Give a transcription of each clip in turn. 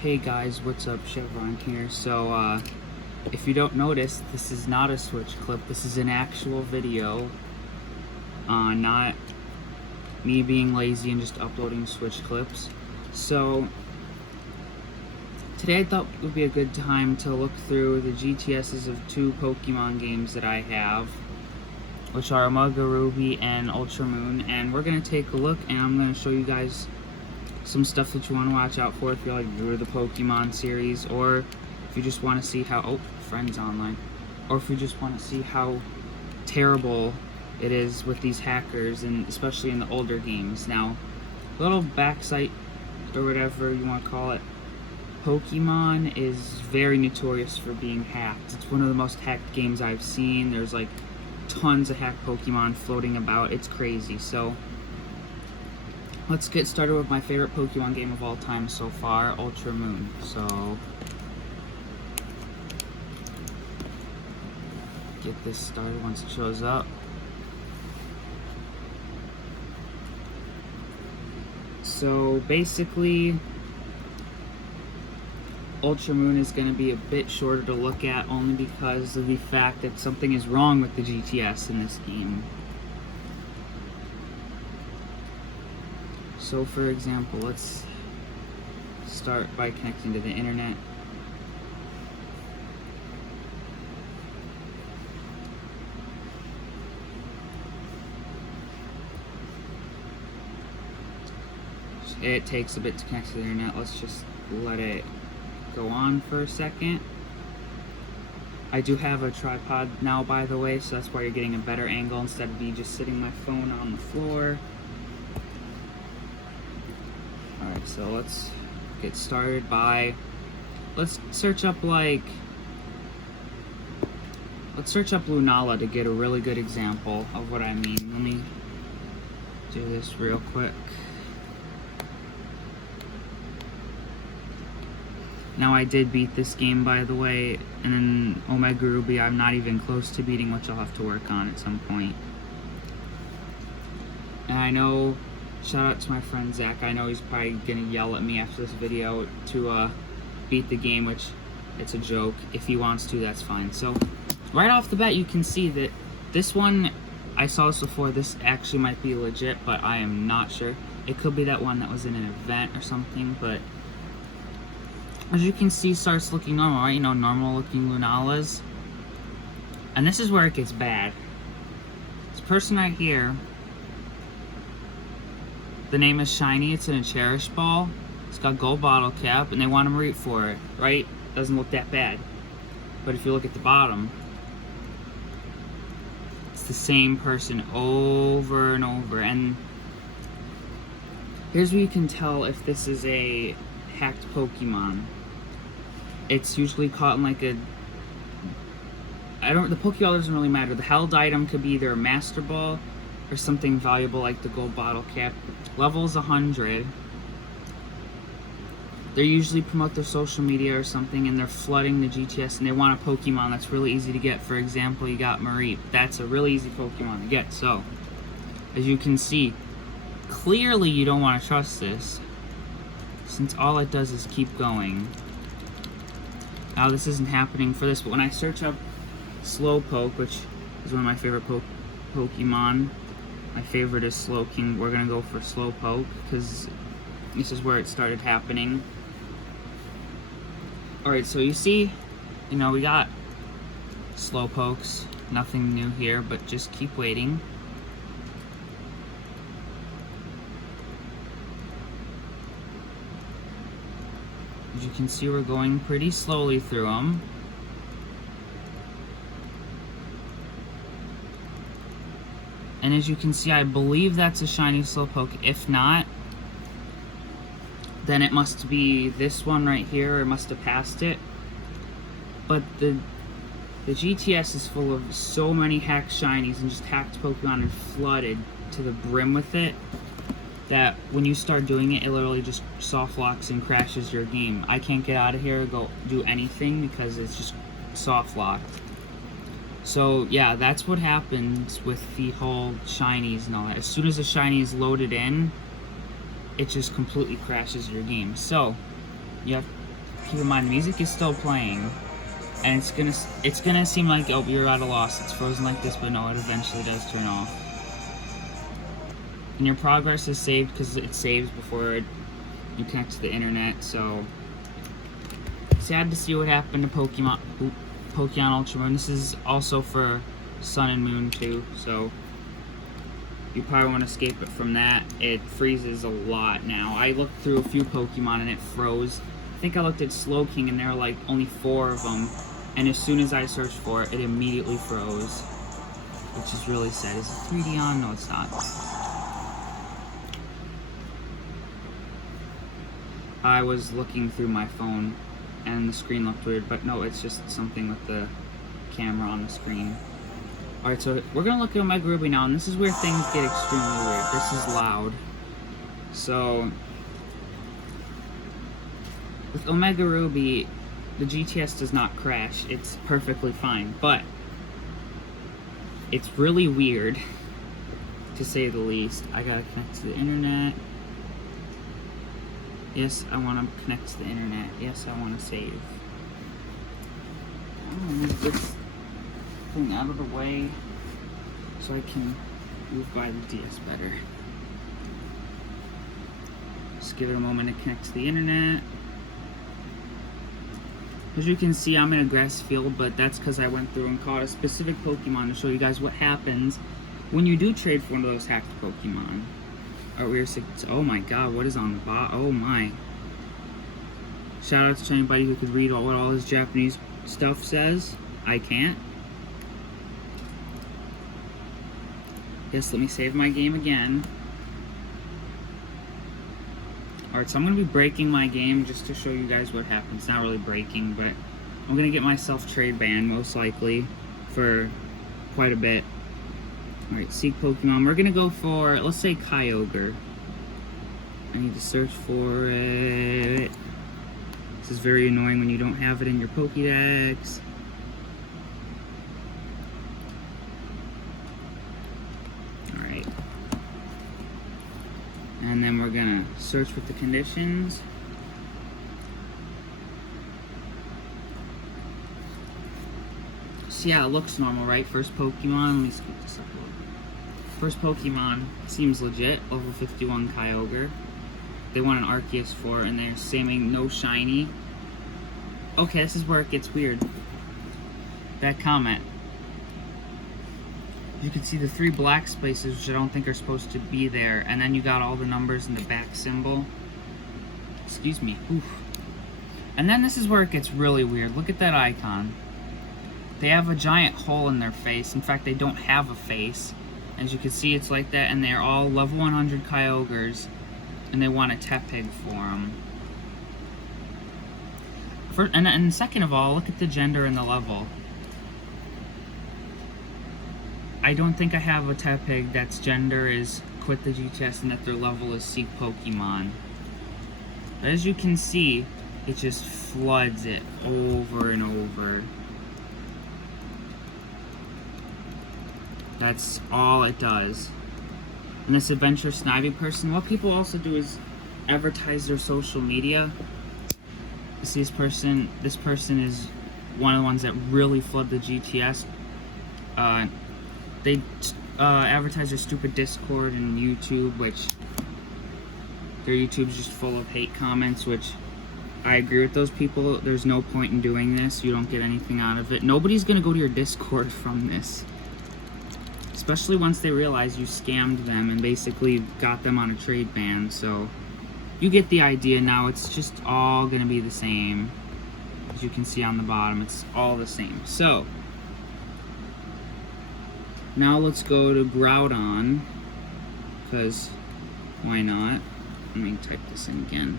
Hey guys, what's up? Chevron here. So, if you don't notice, this is not a Switch clip. This is an actual video. Not me being lazy and just uploading Switch clips. So, today I thought it would be a good time to look through the GTSs of two Pokemon games that I have, which are Omega Ruby and Ultra Moon. And we're going to take a look, and I'm going to show you guys some stuff that you want to watch out for if you're like new to the Pokemon series, or if you just want to see how friends online, or if you just want to see how terrible it is with these hackers, and especially in the older games. Now, a little backsight or whatever you want to call it, Pokemon is very notorious for being hacked. It's one of the most hacked games I've seen. There's like tons of hacked Pokemon floating about. It's crazy. So let's get started with my favorite Pokemon game of all time so far, Ultra Moon. So, get this started once it shows up. So, basically, Ultra Moon is going to be a bit shorter to look at only because of the fact that something is wrong with the GTS in this game. So for example, let's start by connecting to the internet. It takes a bit to connect to the internet. Let's just let it go on for a second. I do have a tripod now, by the way, so that's why you're getting a better angle instead of me just sitting my phone on the floor. Alright, so let's get started by, let's search up Lunala to get a really good example of what I mean. Let me do this real quick. Now, I did beat this game, by the way, and in Omega Ruby I'm not even close to beating, which I'll have to work on at some point. And I know, shout out to my friend Zach, I know he's probably gonna yell at me after this video to beat the game, which it's a joke. If he wants to, that's fine. So right off the bat you can see that this one, I saw this before, this actually might be legit, but I am not sure. It could be that one that was in an event or something, but as you can see, starts looking normal, right? You know, normal looking Lunalas. And this is where it gets bad. This person right here, the name is Shiny, it's in a Cherish Ball, it's got gold bottle cap, and they want a Mareep for it, right? Doesn't look that bad. But if you look at the bottom, it's the same person over and over. And here's where you can tell if this is a hacked Pokemon. It's usually caught in like the Pokeball doesn't really matter. The held item could be either a Master Ball or something valuable like the gold bottle cap. Level's 100. They usually promote their social media or something, and they're flooding the GTS, and they want a Pokemon that's really easy to get. For example, you got Mareep. That's a really easy Pokemon to get. So, as you can see, clearly you don't want to trust this, since all it does is keep going. Now, this isn't happening for this, but when I search up Slowpoke, which is one of my favorite Pokemon, my favorite is Slowking, we're going to go for Slowpoke, because this is where it started happening. Alright, so you see, you know, we got Slowpokes, nothing new here, but just keep waiting. As you can see, we're going pretty slowly through them. And as you can see, I believe that's a shiny Slowpoke. If not, then it must be this one right here, or it must have passed it. But the GTS is full of so many hacked shinies and just hacked Pokemon and flooded to the brim with it, that when you start doing it, it literally just soft locks and crashes your game. I can't get out of here or go do anything because it's just soft locked. So yeah, that's what happens with the whole shinies and all that. As soon as the shiny is loaded in, it just completely crashes your game. So you have keep in mind the music is still playing, and it's gonna seem like, oh, you're at a loss, it's frozen like this, but no, it eventually does turn off. And your progress is saved because it saves before you connect to the internet. So sad to see what happened to Pokemon Ultra Moon. This is also for Sun and Moon too, so you probably want to escape it from that. It freezes a lot now. I looked through a few Pokemon and it froze. I think I looked at Slowking and there were like only 4 of them, and as soon as I searched for it, it immediately froze, which is really sad. Is it 3D on? No, it's not. I was looking through my phone and the screen looked weird, but no, it's just something with the camera on the screen. Alright, so we're going to look at Omega Ruby now, and this is where things get extremely weird. This is loud. So, with Omega Ruby, the GTS does not crash. It's perfectly fine, but it's really weird, to say the least. I gotta connect to the internet. Yes, I want to connect to the internet. Yes, I want to save. I'm going to move this thing out of the way so I can move by the DS better. Just give it a moment to connect to the internet. As you can see, I'm in a grass field, but that's because I went through and caught a specific Pokemon to show you guys what happens when you do trade for one of those hacked Pokemon. Oh my god, what is on the bottom? Oh my. Shout out to anybody who could read what all his Japanese stuff says. I can't. Yes, let me save my game again. Alright, so I'm going to be breaking my game just to show you guys what happens. Not really breaking, but I'm going to get myself trade banned, most likely, for quite a bit. Alright, seek Pokemon. We're going to go for, let's say, Kyogre. I need to search for it. This is very annoying when you don't have it in your Pokédex. Alright. And then we're going to search with the conditions. So yeah, it looks normal, right? First Pokemon, let me scoot this up a little. First Pokemon seems legit, level 51 Kyogre. They want an Arceus for, and they're saying no shiny. Okay, this is where it gets weird. That comment. You can see the 3 black spaces, which I don't think are supposed to be there, and then you got all the numbers in the back symbol. Excuse me. Oof. And then this is where it gets really weird. Look at that icon. They have a giant hole in their face. In fact, they don't have a face. As you can see, it's like that, and they're all level 100 Kyogres, and they want a Tepig for them. And second of all, look at the gender and the level. I don't think I have a Tepig that's gender is quit the GTS and that their level is seek Pokemon. But as you can see, it just floods it over and over. That's all it does. And this adventure snivy person, what people also do is advertise their social media. You see this person is one of the ones that really flood the GTS. They advertise their stupid Discord and YouTube, which their YouTube's just full of hate comments, which I agree with those people. There's no point in doing this. You don't get anything out of it. Nobody's gonna go to your Discord from this. Especially once they realize you scammed them and basically got them on a trade ban. So you get the idea now. It's just all gonna be the same. As you can see on the bottom, it's all the same. So now let's go to Groudon, because why not? Let me type this in again.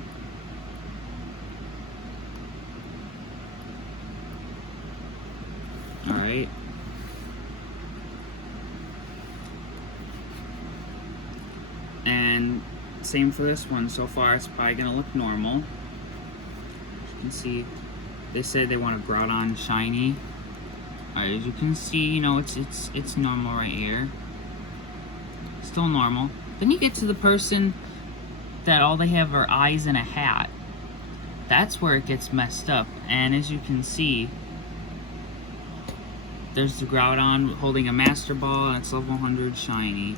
Alright. And same for this one. So far, it's probably gonna look normal. As you can see, they say they want a Groudon shiny. Alright, as you can see, you know, it's normal right here. Still normal. Then you get to the person that all they have are eyes and a hat. That's where it gets messed up. And as you can see, there's the Groudon holding a Master Ball, and it's level 100 shiny.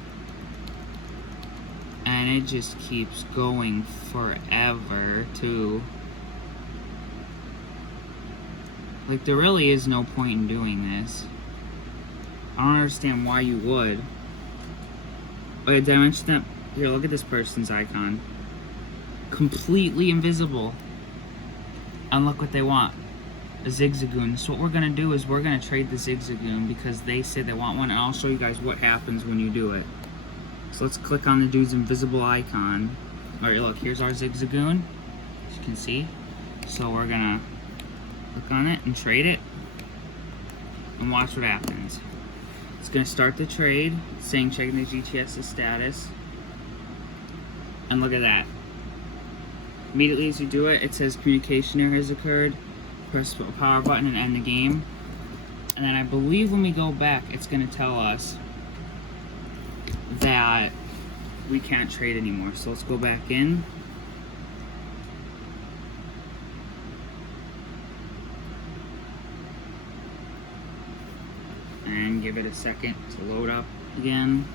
And it just keeps going forever, too. Like, there really is no point in doing this. I don't understand why you would. Wait, did I mention that? Here, look at this person's icon. Completely invisible. And look what they want. A Zigzagoon. So what we're going to do is we're going to trade the Zigzagoon because they say they want one. And I'll show you guys what happens when you do it. So let's click on the dude's invisible icon. Alright, look, here's our Zigzagoon. As you can see. So we're going to click on it and trade it. And watch what happens. It's going to start the trade, saying checking the GTS's status. And look at that. Immediately as you do it, it says communication error has occurred. Press the power button and end the game. And then I believe when we go back, it's going to tell us that we can't trade anymore. So let's go back in. And give it a second to load up again.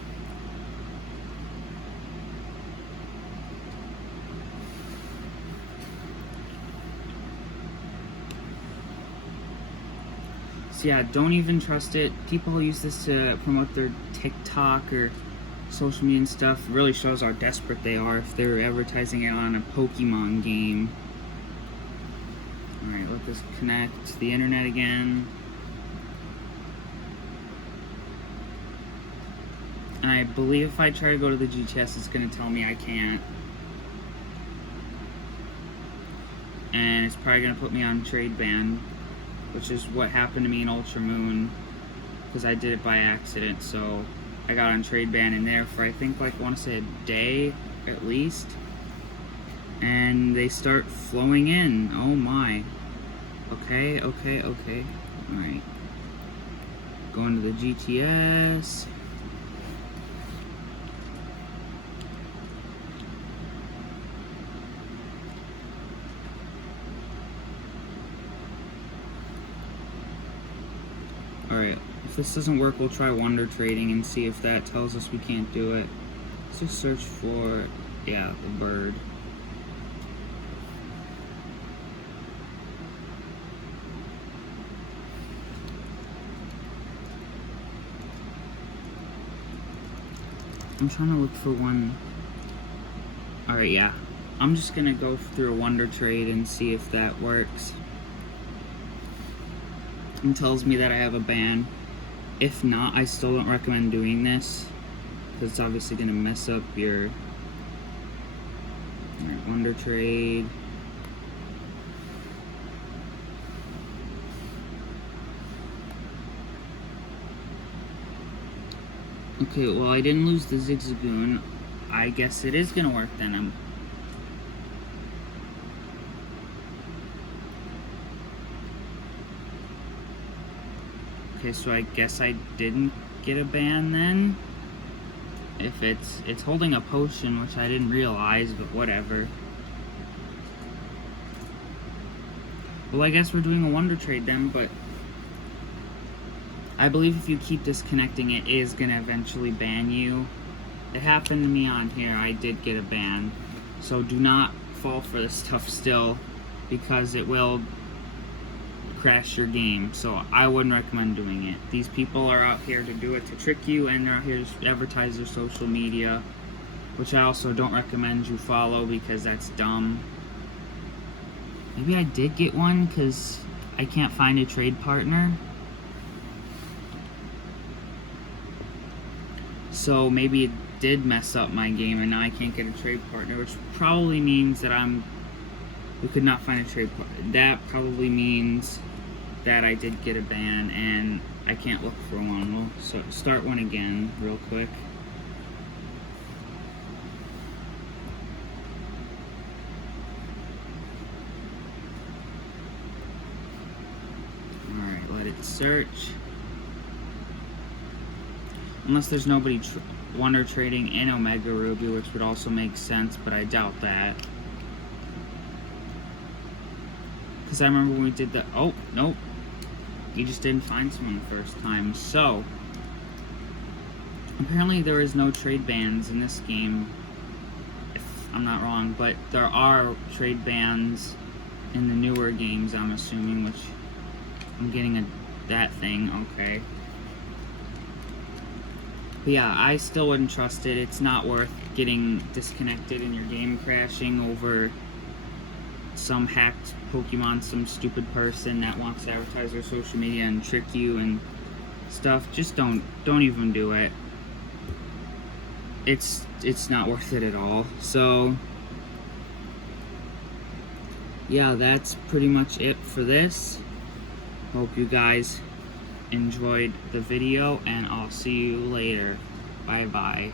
So yeah, don't even trust it. People who use this to promote their TikTok or social media and stuff really shows how desperate they are if they're advertising it on a Pokemon game. Alright, let this connect to the internet again. And I believe if I try to go to the GTS, it's going to tell me I can't. And it's probably going to put me on trade ban, which is what happened to me in Ultra Moon, because I did it by accident. So I got on trade ban in there for I think like I want to say a day at least. And they start flowing in. Oh my. Okay. Alright. Going to the GTS. Alright, if this doesn't work, we'll try Wonder Trading and see if that tells us we can't do it. Let's just search for, yeah, the bird. I'm trying to look for one. Alright, yeah. I'm just gonna go through a Wonder Trade and see if that works. And tells me that I have a ban. If not, I still don't recommend doing this, because it's obviously going to mess up your Wonder Trade. Okay, well I didn't lose the Zigzagoon. I guess it is going to work then. Okay, so I guess I didn't get a ban then. If it's holding a potion, which I didn't realize, but whatever. Well, I guess we're doing a Wonder Trade then, but I believe if you keep disconnecting, it is going to eventually ban you. It happened to me on here. I did get a ban. So do not fall for this stuff still, because it will crash your game. So I wouldn't recommend doing it. These people are out here to do it to trick you, and they're out here to advertise their social media, which I also don't recommend you follow because that's dumb. Maybe I did get one because I can't find a trade partner. So maybe it did mess up my game and now I can't get a trade partner, which probably means that we could not find a trade partner. That probably means that I did get a ban and I can't look for one. We'll start one again real quick. Alright, let it search. Unless there's nobody Wonder Trading in Omega Ruby, which would also make sense, but I doubt that. Because I remember when we did that. Oh, nope. You just didn't find someone the first time. So, apparently there is no trade bans in this game, if I'm not wrong. But there are trade bans in the newer games, I'm assuming, which I'm getting that thing. Okay. But yeah, I still wouldn't trust it. It's not worth getting disconnected and your game crashing over some hacked Pokemon, some stupid person that wants to advertise their social media and trick you and stuff. Just don't even do it. It's not worth it at all. So yeah, that's pretty much it for this. Hope you guys enjoyed the video, and I'll see you later. Bye bye.